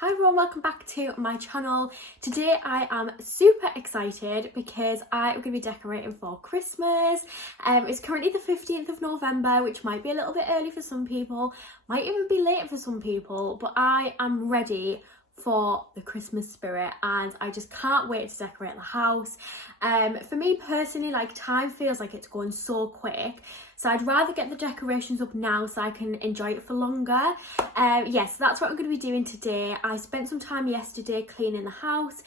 Hi everyone, welcome back to my channel. Today I am super excited because I am going to be decorating for Christmas. It's currently the 15th of November, which might be a little bit early for some people, might even be late for some people, but I am ready for the Christmas spirit and I just can't wait to decorate the house. For me personally, like, time feels like it's going so quick, so I'd rather get the decorations up now so I can enjoy it for longer. Yes, that's what I'm going to be doing today. I spent some time yesterday cleaning the house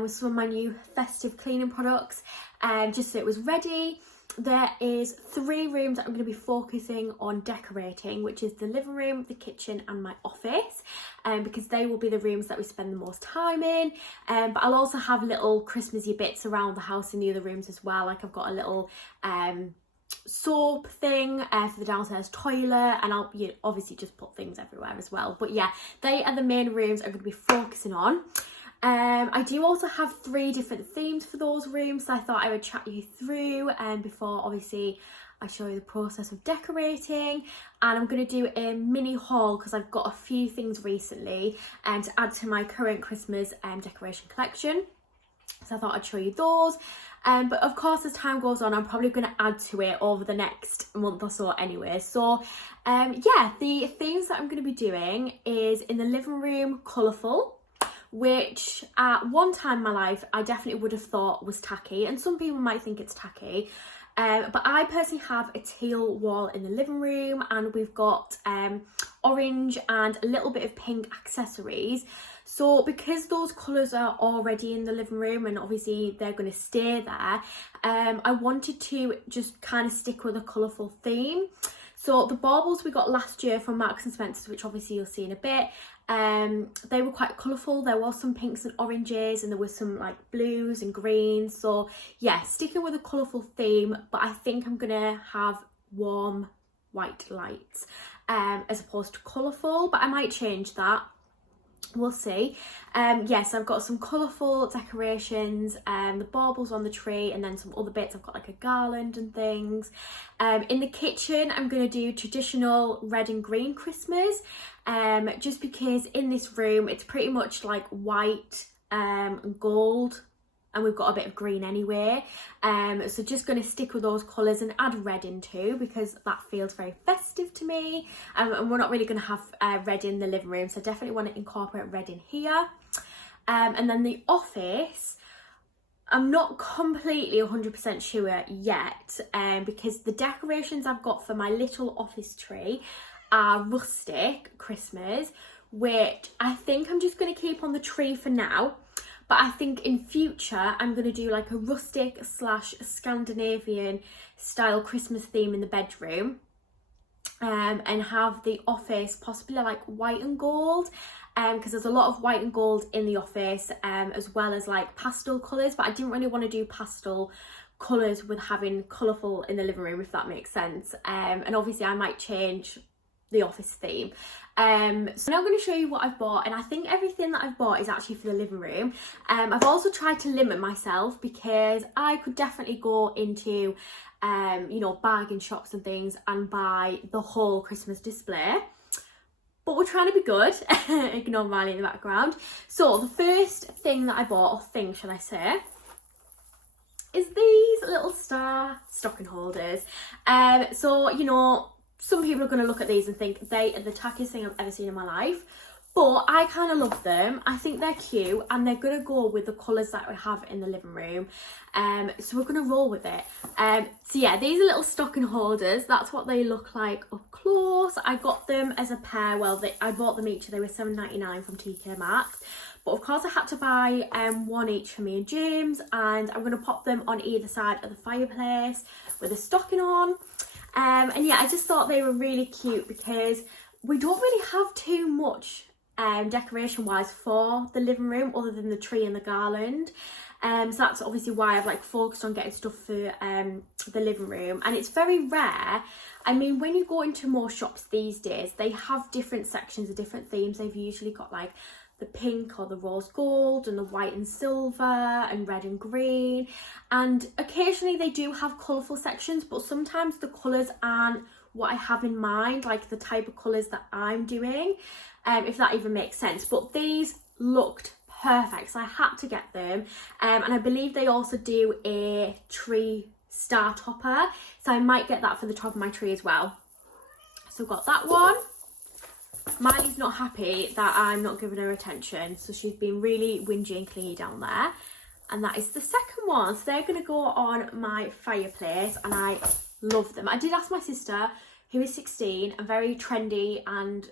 with some of my new festive cleaning products, just so it was ready. There is 3 rooms that I'm going to be focusing on decorating, which is the living room, the kitchen and my office, because they will be the rooms that we spend the most time in. But I'll also have little Christmassy bits around the house in the other rooms as well. Like, I've got a little soap thing for the downstairs toilet, and I'll obviously just put things everywhere as well. But yeah, they are the main rooms I'm going to be focusing on. I do also have 3 different themes for those rooms, so I thought I would chat you through before obviously I show you the process of decorating. And I'm going to do a mini haul because I've got a few things recently to add to my current Christmas decoration collection. So I thought I'd show you those. But of course, as time goes on, I'm probably going to add to it over the next month or so anyway. So yeah, the themes that I'm going to be doing is in the living room, colourful, which at one time in my life I definitely would have thought was tacky, and some people might think it's tacky, but I personally have a teal wall in the living room, and we've got orange and a little bit of pink accessories. So because those colours are already in the living room and obviously they're going to stay there, I wanted to just kind of stick with a colourful theme. So the baubles we got last year from Marks and Spencer's, which obviously you'll see in a bit, they were quite colourful. There was some pinks and oranges, and there was some like blues and greens. So yeah, sticking with a colourful theme, but I think I'm gonna have warm white lights as opposed to colourful, but I might change that. We'll see. Yes, I've got some colourful decorations, the baubles on the tree, and then some other bits. I've got like a garland and things. In the kitchen, I'm going to do traditional red and green Christmas, just because in this room it's pretty much like white and gold, and we've got a bit of green anyway. So just going to stick with those colours and add red in too, because that feels very festive to me. And we're not really going to have red in the living room, so I definitely want to incorporate red in here. And then the office, I'm not completely 100% sure yet, because the decorations I've got for my little office tree are Rustic Christmas, which I think I'm just going to keep on the tree for now. But I think in future, I'm going to do like a rustic / Scandinavian style Christmas theme in the bedroom, and have the office possibly like white and gold, because there's a lot of white and gold in the office, as well as like pastel colours, but I didn't really want to do pastel colours with having colourful in the living room, if that makes sense. And obviously I might change the office theme. So now I'm going to show you what I've bought, and I think everything that I've bought is actually for the living room. I've also tried to limit myself because I could definitely go into bargain shops and things and buy the whole Christmas display, but we're trying to be good. Ignore Miley in the background. So the first thing that I bought, or thing should I say, is these little star stocking holders. So some people are going to look at these and think they are the tackiest thing I've ever seen in my life, but I kind of love them. I think they're cute, and they're going to go with the colours that we have in the living room. So we're going to roll with it. So yeah, these are little stocking holders. That's what they look like up close. I got them as a pair. Well, I bought them each. They were £7.99 from TK Maxx. But of course I had to buy one each for me and James, and I'm going to pop them on either side of the fireplace with a stocking on. And yeah, I just thought they were really cute because we don't really have too much decoration wise for the living room other than the tree and the garland. So that's obviously why I've like focused on getting stuff for the living room. And it's very rare. I mean, when you go into more shops these days, they have different sections of different themes. They've usually got like the pink or the rose gold and the white and silver and red and green, and occasionally they do have colourful sections, but sometimes the colours aren't what I have in mind, like the type of colours that I'm doing, if that even makes sense. But these looked perfect, so I had to get them, and I believe they also do a tree star topper, so I might get that for the top of my tree as well. So got that one. Miley's not happy that I'm not giving her attention, so she's been really whingy and clingy down there. And that is the second one. So they're going to go on my fireplace, and I love them. I did ask my sister, who is 16 and very trendy and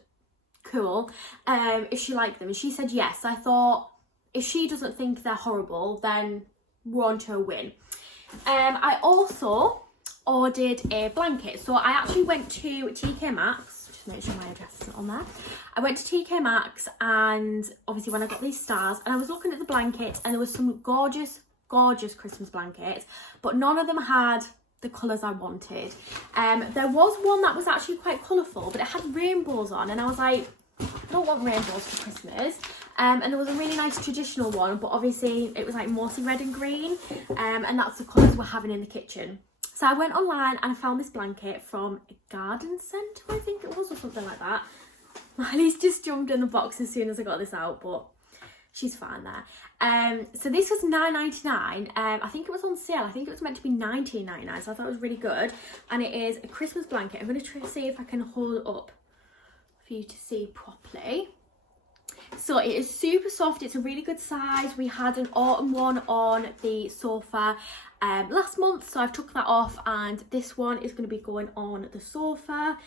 cool, if she liked them, and she said yes. I thought, if she doesn't think they're horrible, then we're on to a win. I also ordered a blanket. So I actually went to TK Maxx. Make sure my address isn't on there. I went to TK Maxx, and obviously when I got these stars, and I was looking at the blankets, and there was some gorgeous Christmas blankets, but none of them had the colours I wanted. There was one that was actually quite colourful, but it had rainbows on, and I was like, I don't want rainbows for Christmas. And there was a really nice traditional one, but obviously it was like mossy red and green, and that's the colours we're having in the kitchen. So I went online and I found this blanket from a garden centre, I think it was, or something like that. Miley's just jumped in the box as soon as I got this out, but she's fine there. So this was £9.99. I think it was on sale. I think it was meant to be £19.99, so I thought it was really good. And it is a Christmas blanket. I'm going to try to see if I can hold it up for you to see properly. So it is super soft. It's a really good size. We had an autumn one on the sofa last month, so I've took that off, and this one is going to be going on the sofa.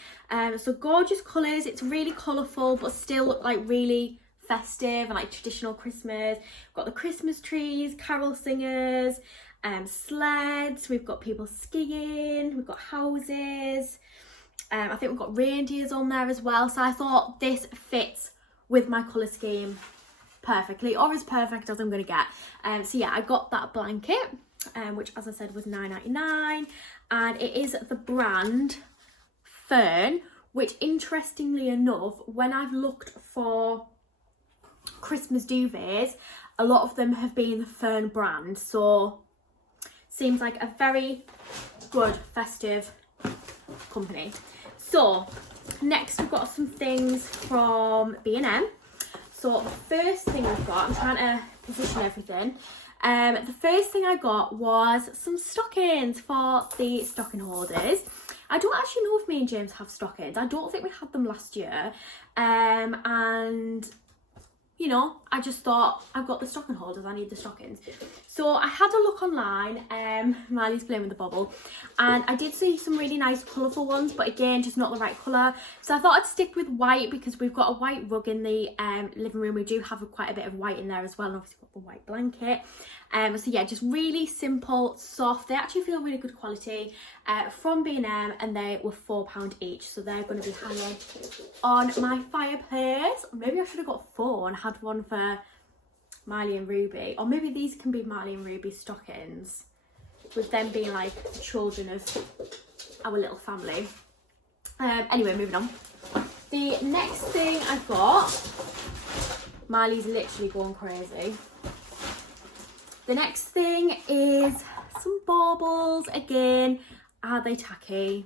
So gorgeous colours. It's really colourful, but still like really festive and like traditional Christmas. We've got the Christmas trees, carol singers, sleds. We've got people skiing. We've got houses. I think we've got reindeers on there as well. So I thought this fits with my colour scheme perfectly, or as perfect as I'm going to get. So yeah, I got that blanket, which as I said was £9.99, and it is the brand Fern, which interestingly enough, when I've looked for Christmas duvets, a lot of them have been the Fern brand, so seems like a very good festive company. So next we've got some things from B&M. So the first thing I've got, I'm trying to position everything. The first thing I got was some stockings for the stocking holders. I don't actually know if me and James have stockings. I don't think we had them last year. And you know, I just thought, I've got the stocking holders, I need the stockings. So I had a look online, Miley's playing with the bobble, and I did see some really nice colourful ones, but again, just not the right colour. So I thought I'd stick with white, because we've got a white rug in the living room. We do have quite a bit of white in there as well, and obviously got the white blanket. So yeah, just really simple, soft. They actually feel really good quality, from B&M, and they were £4 each. So they're going to be hanging on my fireplace. Maybe I should have got 4 and had one for Miley and Ruby, or maybe these can be Miley and Ruby's stockings, with them being like the children of our little family. Anyway, moving on. The next thing I've got, Miley's literally going crazy. The next thing is some baubles. Again, are they tacky?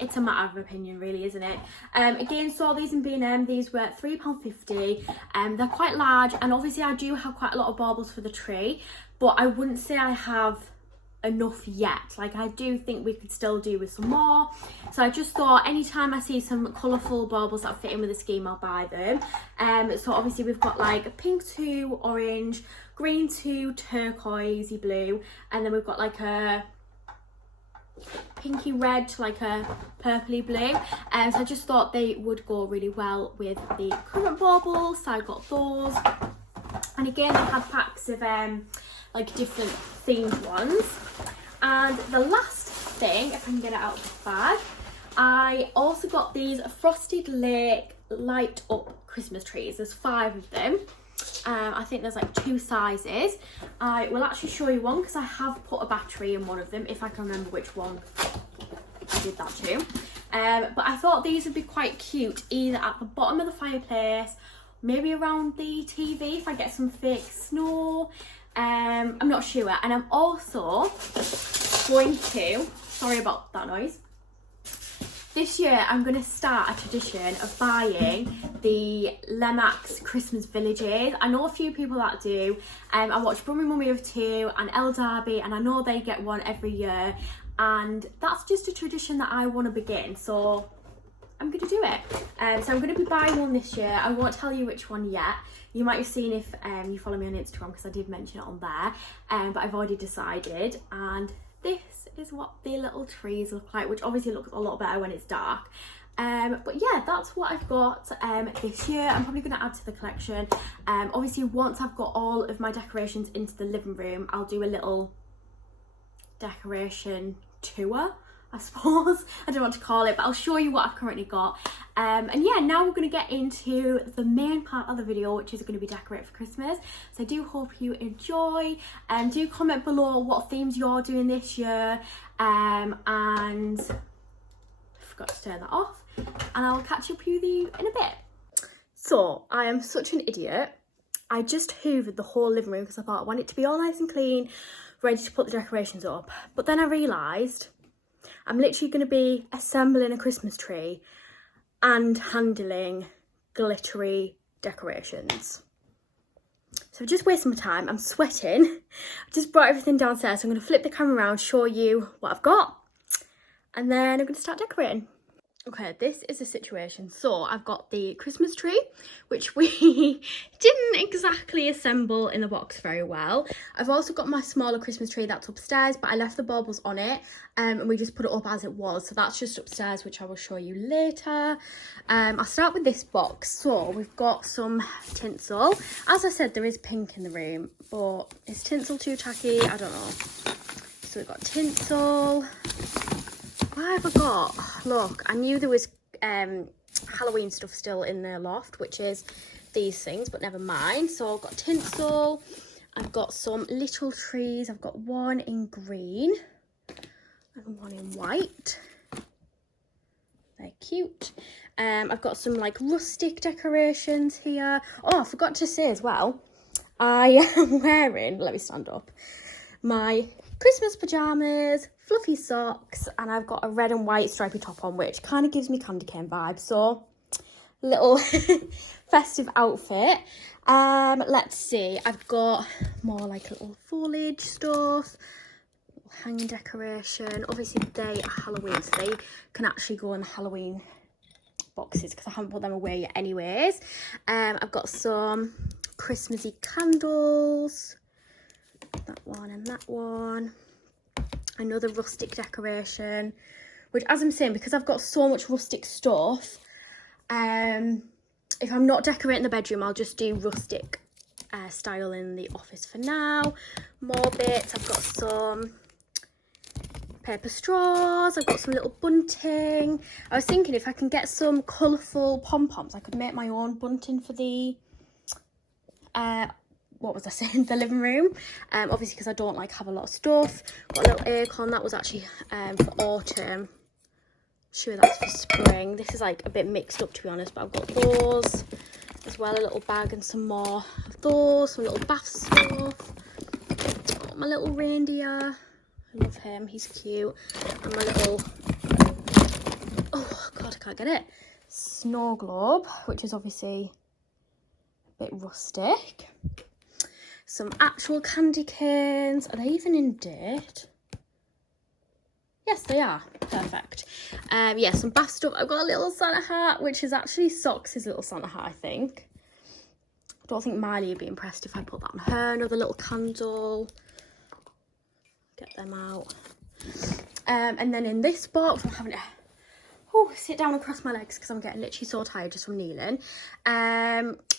It's a matter of opinion, really, isn't it? Again, saw these in B&M. These were £3.50. They're quite large, and obviously I do have quite a lot of baubles for the tree, but I wouldn't say I have enough yet. Like, I do think we could still do with some more. So I just thought, anytime I see some colourful baubles that fit in with the scheme, I'll buy them. So obviously we've got like a pink to orange, green to turquoisey blue, and then we've got like a pinky red to like a purpley blue. So I just thought they would go really well with the current baubles, so I got those. And again, I had packs of like different themed ones. And the last thing, if I can get it out of the bag, I also got these Frosted Lake light up Christmas trees. There's 5 of them. I think there's like 2 sizes. I will actually show you one, because I have put a battery in one of them, if I can remember which one I did that to. But I thought these would be quite cute, either at the bottom of the fireplace, maybe around the TV if I get some fake snow. I'm not sure. And I'm also going to Sorry about that noise. This year I'm going to start a tradition of buying the Lemax Christmas villages. I know a few people that do. I watch Brummy Mummy of Two and El Derby, and I know they get one every year, and that's just a tradition that I want to begin, so I'm going to do it. So I'm going to be buying one this year. I won't tell you which one yet. You might have seen if you follow me on Instagram, because I did mention it on there, but I've already decided. And this is what the little trees look like, which obviously looks a lot better when it's dark. But yeah, that's what I've got this year. I'm probably going to add to the collection. Obviously, once I've got all of my decorations into the living room, I'll do a little decoration tour, I suppose. I don't know what to call it, but I'll show you what I've currently got. And yeah, now we're going to get into the main part of the video, which is going to be decorate for Christmas. So I do hope you enjoy, and do comment below what themes you're doing this year. And I forgot to turn that off, and I'll catch up with you in a bit. So I am such an idiot. I just hoovered the whole living room because I thought I want it to be all nice and clean, ready to put the decorations up. But then I realised I'm literally going to be assembling a Christmas tree and handling glittery decorations. So I've just wasted my time. I'm sweating. I just brought everything downstairs, so I'm going to flip the camera around, show you what I've got, and then I'm going to start decorating. Okay, this is the situation. So I've got the Christmas tree, which we didn't exactly assemble in the box very well. I've also got my smaller Christmas tree that's upstairs, but I left the baubles on it, and we just put it up as it was. So that's just upstairs, which I will show you later. I'll start with this box. So we've got some tinsel. As I said, there is pink in the room, but is tinsel too tacky? I don't know. So we've got tinsel. What have I got? Look, I knew there was Halloween stuff still in the loft, which is these things, but never mind. So I've got tinsel. I've got some little trees. I've got one in green and one in white. They're cute. I've got some like rustic decorations here. Oh, I forgot to say as well, I am wearing, let me stand up, my Christmas pyjamas, fluffy socks, and I've got a red and white stripy top on, which kind of gives me candy cane vibes. So little festive outfit. Let's see, I've got more like little foliage stuff, hanging decoration. Obviously they are Halloween, so they can actually go in the Halloween boxes because I haven't put them away yet anyways. I've got some Christmassy candles, that one and that one. Another rustic decoration, which, as I'm saying, because I've got so much rustic stuff, if I'm not decorating the bedroom, I'll just do rustic style in the office for now. More bits. I've got some paper straws. I've got some little bunting. I was thinking if I can get some colourful pom-poms, I could make my own bunting for the what was I saying, the living room. Obviously because I don't like have a lot of stuff. Got a little acorn, that was actually for autumn. Sure, that's for spring. This is like a bit mixed up, to be honest, but I've got those as well, a little bag and some more of those, some little bath stuff. Got my little reindeer, I love him, he's cute. And my little, oh god, I can't get it, snow globe, which is obviously a bit rustic. Some actual candy canes. Are they even in date? Yes, they are. Perfect. Yeah, some bath stuff. I've got a little Santa hat, which is actually Sox' little Santa hat, I think. I don't think Miley would be impressed if I put that on her. Another little candle. Get them out. And then in this box, I'm having to sit down and cross my legs because I'm getting literally so tired just from kneeling.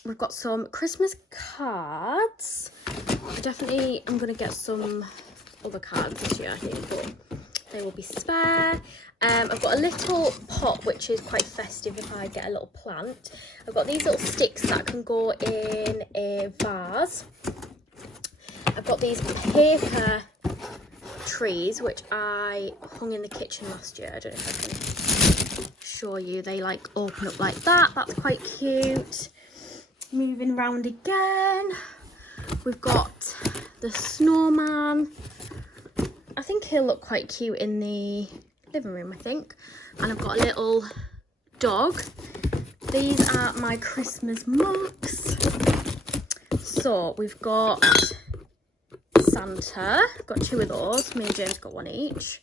We've got some Christmas cards. I'm going to get some other cards this year, I think, but they will be spare. I've got a little pot, which is quite festive if I get a little plant. I've got these little sticks that can go in a vase. I've got these paper trees, which I hung in the kitchen last year. I don't know if I can show you. They like open up like that. That's quite cute. Moving around again, we've got the snowman. I think he'll look quite cute in the living room, I think. And I've got a little dog. These are my Christmas mugs. So we've got Santa. I've got 2 of those. Me and James got 1 each.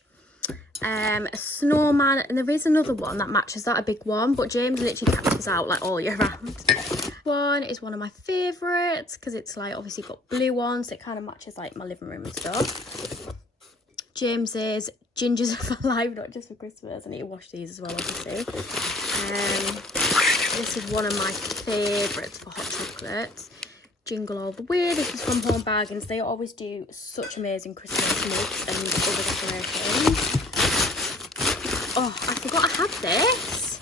A snowman, and there is another one that matches that, a big one, but James literally kept this out like all year round. One is one of my favourites because it's like obviously got blue ones, so it kind of matches like my living room and stuff. James's gingers are for life, not just for Christmas. I need to wash these as well, obviously. This is one of my favourites for hot chocolates. Jingle All the Way. This is from Home Bargains. They always do such amazing Christmas mugs and other decorations. Oh, I forgot I had this.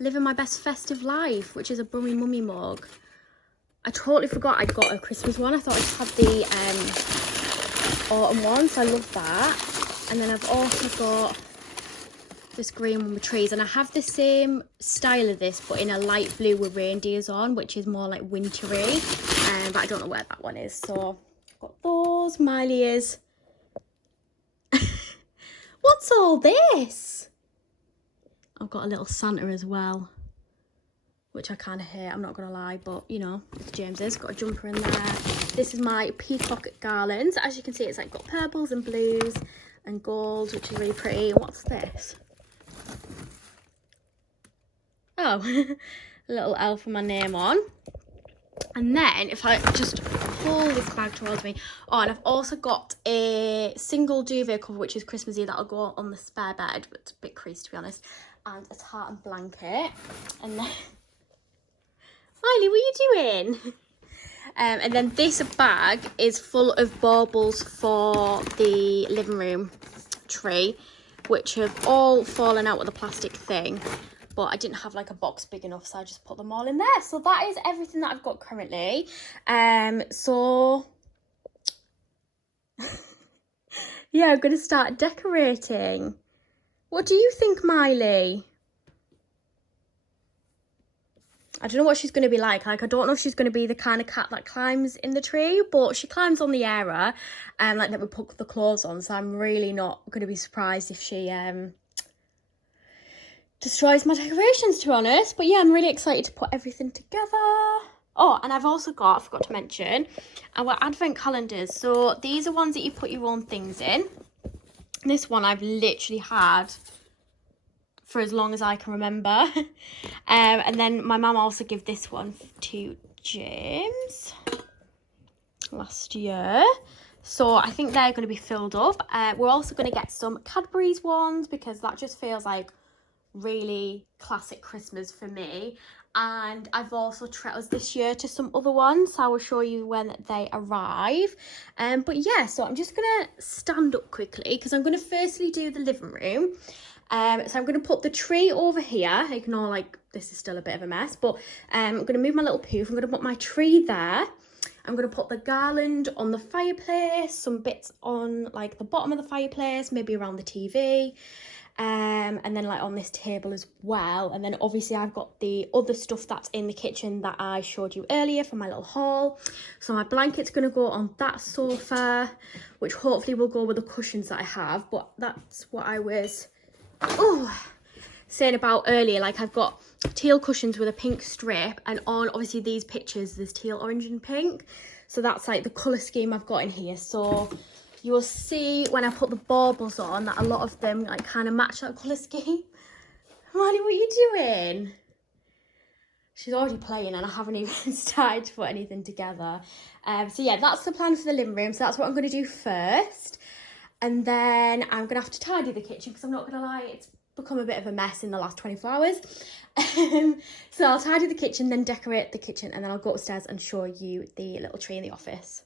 Living My Best Festive Life, which is a Brummy Mummy mug. I totally forgot I'd got a Christmas one. I thought I just had the autumn one, so I love that. And then I've also got this green one with trees, and I have the same style of this but in a light blue with reindeers on, which is more like wintry, but I don't know where that one is. So I've got those. Miley is what's all this? I've got a little Santa as well, which I kind of hate, I'm not gonna lie, but you know, it's James's. Got a jumper in there. This is my peacock garlands. As you can see, it's like got purples and blues and golds, which is really pretty. And what's this? Oh, a little elf with my name on. And then if I just pull this bag towards me, oh, and I've also got a single duvet cover, which is Christmassy, that'll go on the spare bed, but it's a bit creased to be honest, and a tartan blanket. And then Miley, what are you doing? And then this bag is full of baubles for the living room tree, which have all fallen out with the plastic thing, but I didn't have like a box big enough, so I just put them all in there. So that is everything that I've got currently. So yeah, I'm gonna start decorating. What do you think, Miley? I don't know what she's going to be like. I don't know if she's going to be the kind of cat that climbs in the tree, but she climbs on the era, like that we put the clothes on. So I'm really not going to be surprised if she destroys my decorations, to be honest. But yeah, I'm really excited to put everything together. Oh, and I've also got, I forgot to mention, our advent calendars. So these are ones that you put your own things in. This one I've literally had for as long as I can remember. And then my mum also gave this one to James last year. So I think they're going to be filled up. We're also going to get some Cadbury's ones because that just feels like really classic Christmas for me. And I've also treated us this year to some other ones, so I will show you when they arrive. But yeah, so I'm just going to stand up quickly because I'm going to firstly do the living room. So I'm going to put the tree over here. Ignore, like, this is still a bit of a mess, but I'm going to move my little poof. I'm going to put my tree there. I'm going to put the garland on the fireplace, some bits on, like, the bottom of the fireplace, maybe around the TV, and then, like, on this table as well. And then, obviously, I've got the other stuff that's in the kitchen that I showed you earlier from my little haul. So my blanket's going to go on that sofa, which hopefully will go with the cushions that I have, but that's what I was saying about earlier. Like, I've got teal cushions with a pink strip, and on obviously these pictures there's teal, orange and pink, so that's like the colour scheme I've got in here. So you will see when I put the baubles on that a lot of them like kind of match that colour scheme. Molly, what are you doing? She's already playing and I haven't even started to put anything together. So yeah, that's the plan for the living room. So that's what I'm going to do first. And then I'm going to have to tidy the kitchen because I'm not going to lie, it's become a bit of a mess in the last 24 hours. So I'll tidy the kitchen, then decorate the kitchen, and then I'll go upstairs and show you the little tree in the office.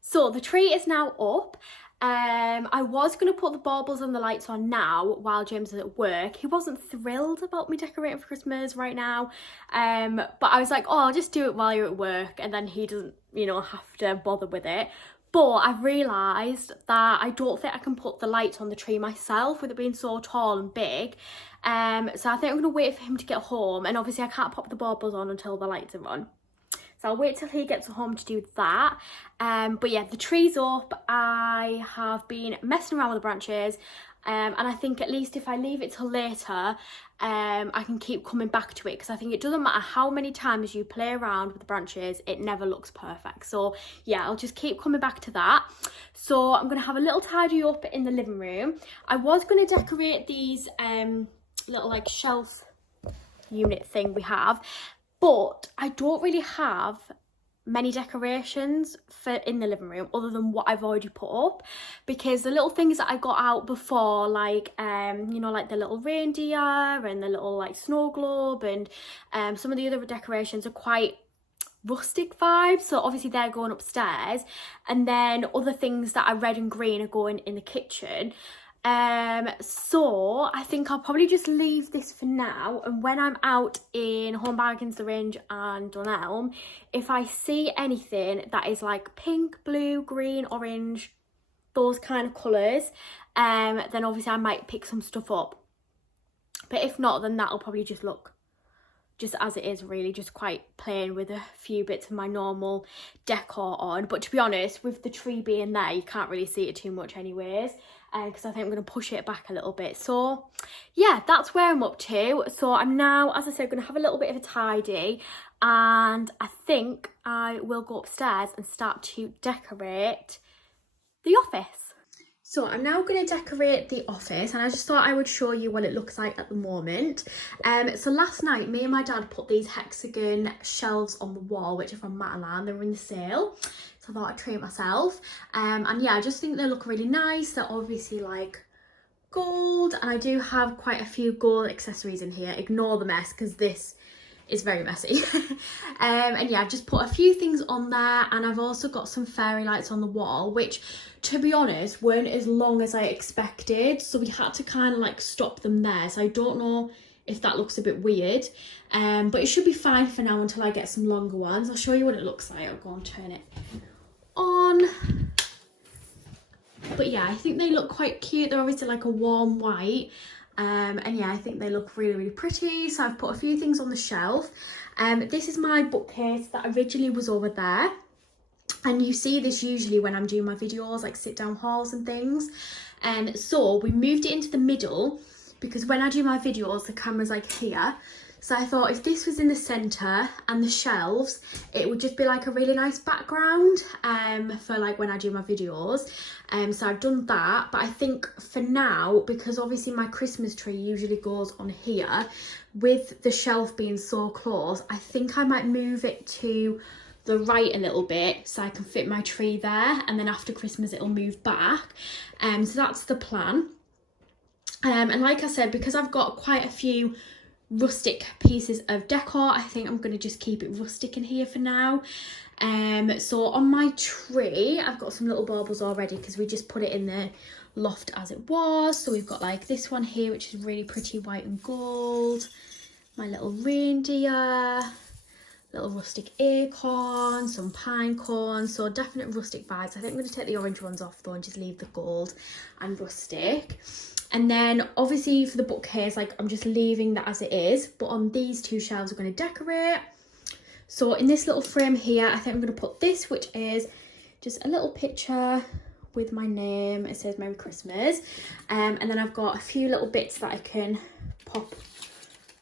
So the tree is now up. I was going to put the baubles and the lights on now while James is at work. He wasn't thrilled about me decorating for Christmas right now, but I was like, oh, I'll just do it while you're at work, and then he doesn't, you know, have to bother with it. But I've realised that I don't think I can put the lights on the tree myself with it being so tall and big. So I think I'm going to wait for him to get home, and obviously I can't pop the baubles on until the lights are on. So I'll wait till he gets home to do that. But yeah, the tree's up. I have been messing around with the branches. And I think at least if I leave it till later, I can keep coming back to it, because I think it doesn't matter how many times you play around with the branches, it never looks perfect. So yeah, I'll just keep coming back to that. So I'm going to have a little tidy up in the living room. I was going to decorate these little like shelf unit thing we have, but I don't really have many decorations for in the living room other than what I've already put up, because the little things that I got out before, like you know, like the little reindeer and the little like snow globe, and some of the other decorations are quite rustic vibes, so obviously they're going upstairs, and then other things that are red and green are going in the kitchen. So I think I'll probably just leave this for now, and when I'm out in Home Bargains, The Range and Dunelm, if I see anything that is like pink, blue, green, orange, those kind of colours, then obviously I might pick some stuff up. But if not, then that'll probably just look just as it is, really, just quite plain with a few bits of my normal decor on. But to be honest, with the tree being there, you can't really see it too much anyways, because I think I'm going to push it back a little bit. So yeah, that's where I'm up to. So I'm now, as I said, going to have a little bit of a tidy, and I think I will go upstairs and start to decorate the office. So I'm now going to decorate the office, and I just thought I would show you what it looks like at the moment. So last night, me and my dad put these hexagon shelves on the wall, which are from Matalan. They were in the sale, so I thought I'd treat myself. And yeah, I just think they look really nice. They're obviously like gold, and I do have quite a few gold accessories in here. Ignore the mess, because this is very messy. And yeah, I've just put a few things on there, and I've also got some fairy lights on the wall, which, to be honest, weren't as long as I expected, so we had to kind of like stop them there. So I don't know if that looks a bit weird, but it should be fine for now until I get some longer ones. I'll show you what it looks like. I'll go and turn it on. But yeah, I think they look quite cute. They're obviously like a warm white, and yeah, I think they look really, really pretty. So I've put a few things on the shelf. This is my bookcase that originally was over there, and you see this usually when I'm doing my videos, like sit down hauls and things. And so we moved it into the middle, because when I do my videos, the camera's like here. So I thought if this was in the centre and the shelves, it would just be like a really nice background for like when I do my videos. So I've done that, but I think for now, because obviously my Christmas tree usually goes on here, with the shelf being so close, I think I might move it to the right a little bit so I can fit my tree there, and then after Christmas it'll move back. So that's the plan. And like I said, because I've got quite a few rustic pieces of decor, I think I'm going to just keep it rustic in here for now. So on my tree, I've got some little baubles already, because we just put it in the loft as it was. So we've got like this one here, which is really pretty white and gold, my little reindeer, little rustic acorn, some pine cones, so definite rustic vibes. I think I'm going to take the orange ones off though and just leave the gold and rustic. And then obviously for the bookcase, like I'm just leaving that as it is, but on these two shelves we're going to decorate. So in this little frame here, I think I'm going to put this, which is just a little picture with my name. It says Merry Christmas. And then I've got a few little bits that I can pop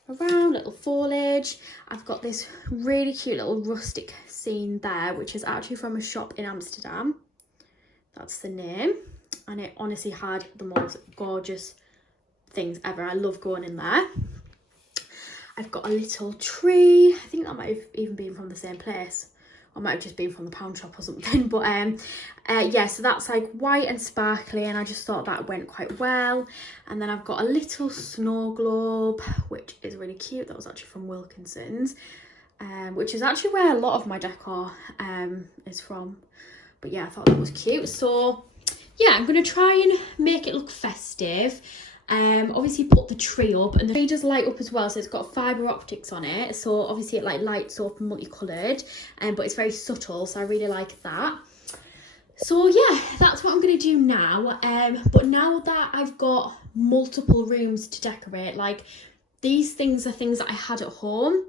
around, little foliage. I've got this really cute little rustic scene there, which is actually from a shop in Amsterdam. That's the name. And it honestly had the most gorgeous things ever. I love going in there. I've got a little tree. I think that might have even been from the same place. Or might have just been from the pound shop or something. But yeah, so that's like white and sparkly, and I just thought that went quite well. And then I've got a little snow globe, which is really cute. That was actually from Wilkinson's, which is actually where a lot of my decor is from. But yeah, I thought that was cute. So yeah, I'm going to try and make it look festive. Obviously put the tree up, and the tree does light up as well, so it's got fibre optics on it, so obviously it like lights up and multicoloured, but it's very subtle, so I really like that. So yeah, that's what I'm going to do now. But now that I've got multiple rooms to decorate, like these things are things that I had at home,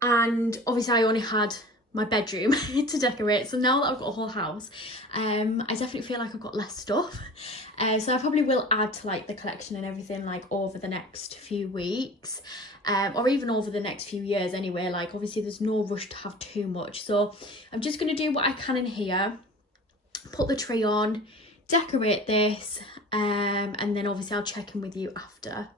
and obviously I only had my bedroom to decorate, so now that I've got a whole house, I definitely feel like I've got less stuff. So I probably will add to like the collection and everything like over the next few weeks, or even over the next few years anyway. Like obviously there's no rush to have too much, so I'm just going to do what I can in here, put the tree on, decorate this, and then obviously I'll check in with you after.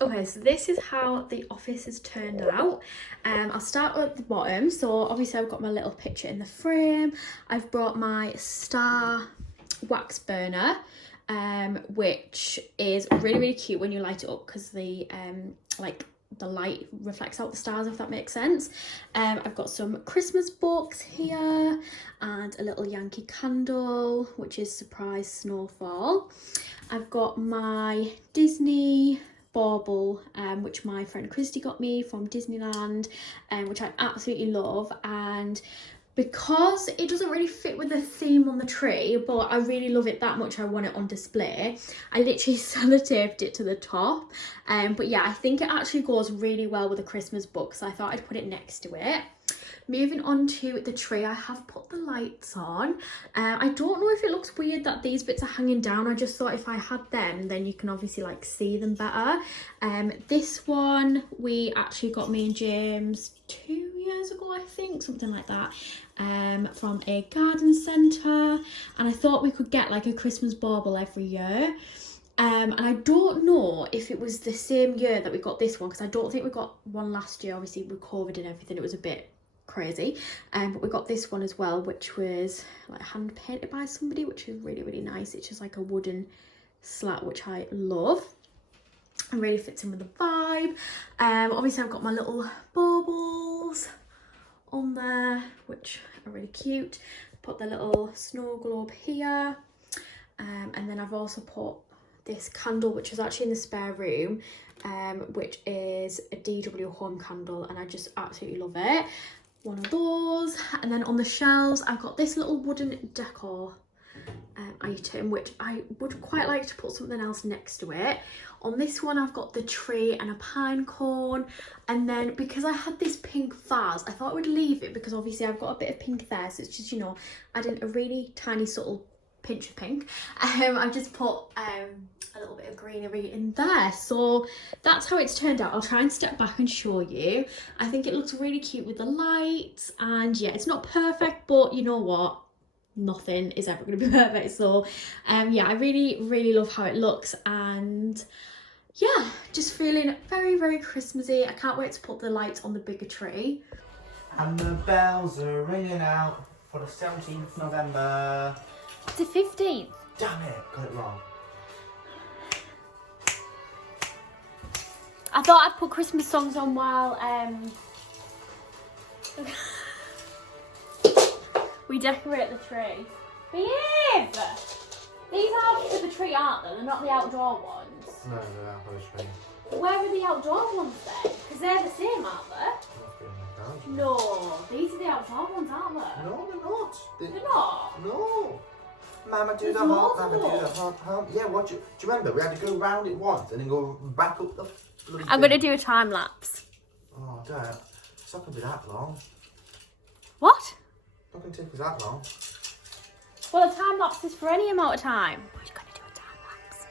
Okay, so this is how the office has turned out. I'll start at the bottom. So obviously I've got my little picture in the frame. I've brought my star wax burner, which is really, really cute when you light it up, because the like the light reflects out the stars, if that makes sense. I've got some Christmas books here and a little Yankee candle, which is Surprise Snowfall. I've got my Disney bauble, which my friend Christy got me from Disneyland, which I absolutely love. And because it doesn't really fit with the theme on the tree, but I really love it that much, I want it on display, I literally sellotaped it to the top. But yeah, I think it actually goes really well with a Christmas book, so I thought I'd put it next to it. Moving on to the tree, I have put the lights on. I don't know if it looks weird that these bits are hanging down. I just thought if I had them, then you can obviously like see them better. This one we actually got, me and James, 2 years ago, I think, something like that, from a garden centre, and I thought we could get like a Christmas bauble every year. And I don't know if it was the same year that we got this one, because I don't think we got one last year. Obviously with COVID and everything, it was a bit crazy, but we got this one as well, which was like hand painted by somebody, which is really, really nice. It's just like a wooden slat, which I love, and really fits in with the vibe. Obviously I've got my little baubles on there, which are really cute. Put the little snow globe here, and then I've also put this candle, which is actually in the spare room, which is a DW home candle, and I just absolutely love it. One of those. And then on the shelves I've got this little wooden decor item, which I would quite like to put something else next to it. On this one I've got the tree and a pine cone, and then because I had this pink vase, I thought I would leave it because obviously I've got a bit of pink there, so it's just, you know, adding a really tiny subtle pinch of pink. I've just put a little bit of greenery in there. So that's how it's turned out. I'll try and step back and show you. I think it looks really cute with the lights, and yeah, it's not perfect, but you know what, nothing is ever going to be perfect. So yeah, I really, really love how it looks, and yeah, just feeling very, very Christmassy. I can't wait to put the lights on the bigger tree. And the bells are ringing out for the 17th November. It's the 15th. Damn it, got it wrong. I thought I'd put Christmas songs on while we decorate the tree. Behave! These are for the tree, aren't they? They're not the outdoor ones. No, they're out for the tree. Where are the outdoor ones then? Because they're the same, aren't they? No, these are the outdoor ones, aren't they? No, they're not. They're not? No. Mama do There's the hump, more mama do the hump, hump. Yeah, what do you remember? We had to go round it once and then go back up the bloody I'm thing. going to do a time lapse. Oh, Dad, it's not going to be that long. What? It's not going to take us that long. Well, a time lapse is for any amount of time. We're going to do a time lapse.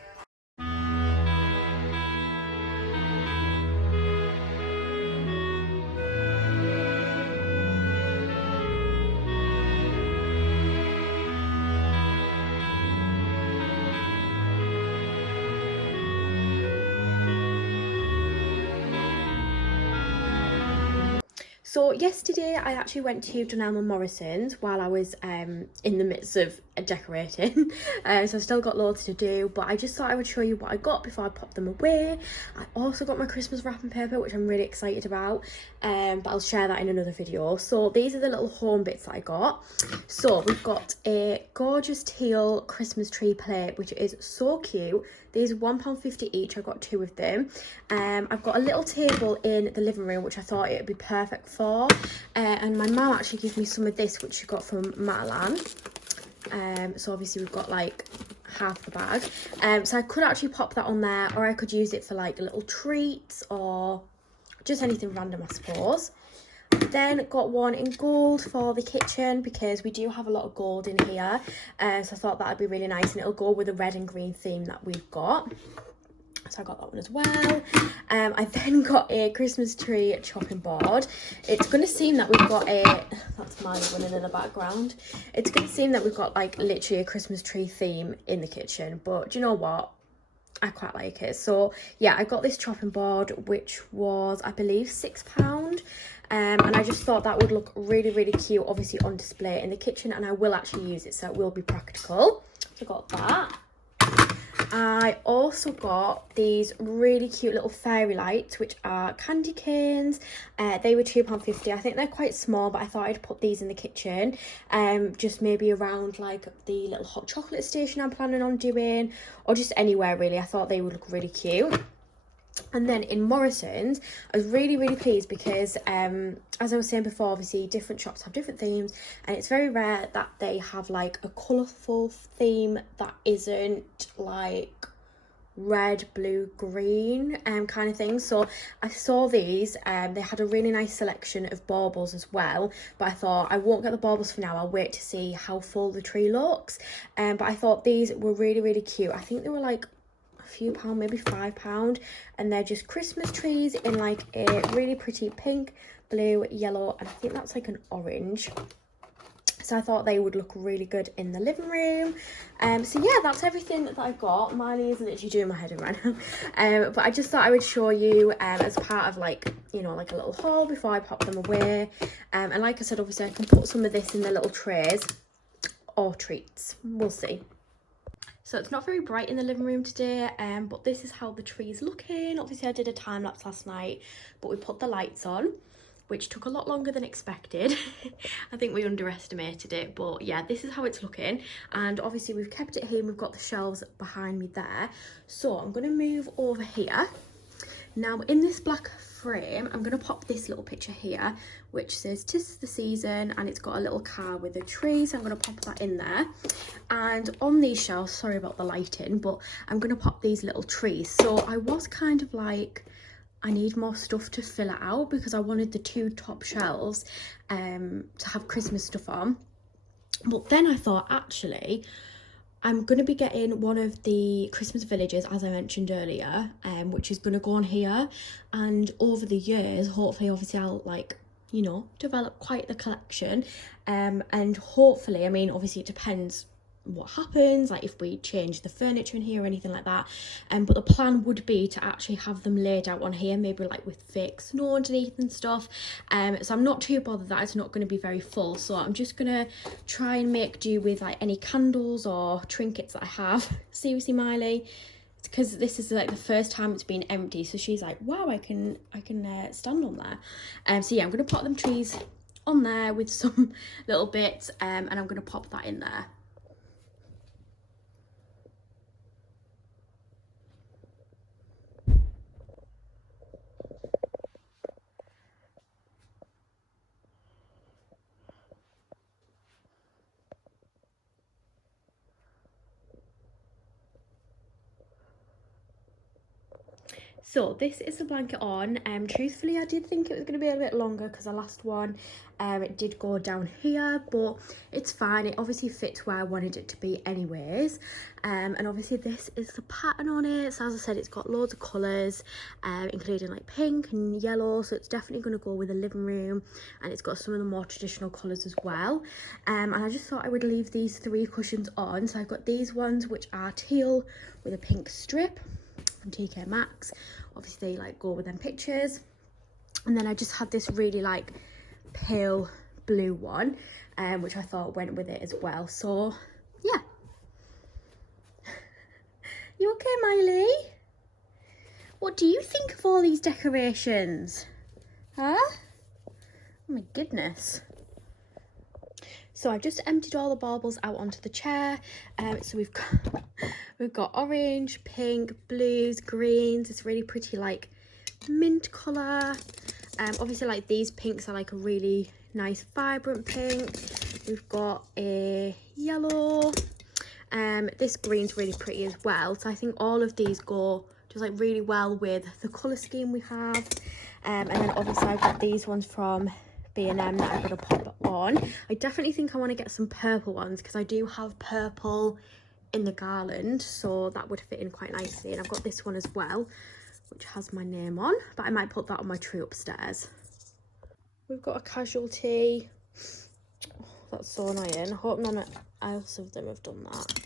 So yesterday I actually went to Dunelm and Morrison's while I was in the midst of decorating. So I've still got loads to do, but I just thought I would show you what I got before I pop them away. I also got my Christmas wrapping paper, which I'm really excited about, but I'll share that in another video. So these are the little home bits that I got. So we've got a gorgeous teal Christmas tree plate, which is so cute. These are £1.50 each. I got 2 of them. I've got a little table in the living room, which I thought it would be perfect for. And my mum actually gave me some of this, which she got from Matalan. So obviously we've got like half the bag. So I could actually pop that on there, or I could use it for like little treats or just anything random, I suppose. Then got one in gold for the kitchen because we do have a lot of gold in here, so I thought that would be really nice, and it'll go with the red and green theme that we've got. So I got that one as well. I then got a Christmas tree chopping board. It's going to seem that we've got a... That's mine running in the background. It's going to seem that we've got like literally a Christmas tree theme in the kitchen, but do you know what? I quite like it. So yeah, I got this chopping board, which was, I believe, £6. And I just thought that would look really, really cute, obviously on display in the kitchen, and I will actually use it, so it will be practical. So I got that. I also got these really cute little fairy lights, which are candy canes. They were £2.50. I think they're quite small, but I thought I'd put these in the kitchen, just maybe around like the little hot chocolate station I'm planning on doing, or just anywhere really. I thought they would look really cute. And then in Morrison's, I was really, really pleased because, as I was saying before, obviously different shops have different themes, and it's very rare that they have like a colourful theme that isn't like red, blue, green kind of thing. So I saw these, they had a really nice selection of baubles as well, but I thought I won't get the baubles for now. I'll wait to see how full the tree looks. But I thought these were really, really cute. I think they were like a few pound, maybe £5, and they're just Christmas trees in like a really pretty pink, blue, yellow, and I think that's like an orange. So I thought they would look really good in the living room. So yeah, that's everything that I got. Miley is literally doing my head in right now. But I just thought I would show you as part of like, you know, like a little haul before I pop them away. And like I said, obviously I can put some of this in the little trays or treats. We'll see. So it's not very bright in the living room today, but this is how the tree is looking. Obviously I did a time lapse last night, but we put the lights on, which took a lot longer than expected. I think we underestimated it, but yeah, this is how it's looking. And obviously we've kept it here, and we've got the shelves behind me there. So I'm going to move over here. Now in this black frame, I'm going to pop this little picture here, which says "'Tis the season," and it's got a little car with a tree, so I'm going to pop that in there. And on these shelves, sorry about the lighting, but I'm going to pop these little trees. So I was kind of like, I need more stuff to fill it out because I wanted the 2 top shelves to have Christmas stuff on. But then I thought, actually, I'm going to be getting one of the Christmas villages, as I mentioned earlier, which is going to go on here. And over the years, hopefully, obviously, I'll like, you know, develop quite the collection. And hopefully, I mean, obviously it depends what happens, like if we change the furniture in here or anything like that, but the plan would be to actually have them laid out on here, maybe like with fake snow underneath and stuff. So I'm not too bothered that it's not going to be very full, so I'm just gonna try and make do with like any candles or trinkets that I have. Seriously, Miley, it's because this is like the first time it's been empty, so she's like, wow, I can stand on there. So yeah, I'm gonna pop them trees on there with some little bits, and I'm gonna pop that in there. So this is the blanket on. Truthfully, I did think it was going to be a bit longer because the last one, it did go down here, but it's fine. It obviously fits where I wanted it to be anyways. And obviously this is the pattern on it. So as I said, it's got loads of colours, including like pink and yellow. So it's definitely going to go with the living room, and it's got some of the more traditional colours as well. And I just thought I would leave these 3 cushions on. So I've got these ones which are teal with a pink strip from TK Maxx. Obviously they like go with them pictures. And then I just had this really like pale blue one, which I thought went with it as well. So yeah. You okay, Miley? What do you think of all these decorations? Huh? Oh my goodness. So I've just emptied all the baubles out onto the chair. So we've got orange, pink, blues, greens. It's really pretty like mint colour. Obviously like these pinks are like a really nice vibrant pink. We've got a yellow. This green's really pretty as well. So I think all of these go just like really well with the colour scheme we have. And then obviously I've got these ones from B&M that I'm going to pop on. I definitely think I want to get some purple ones because I do have purple in the garland, so that would fit in quite nicely. And I've got this one as well, which has my name on, but I might put that on my tree upstairs. We've got a casualty. Oh, that's so annoying. I hope none else of them have done that.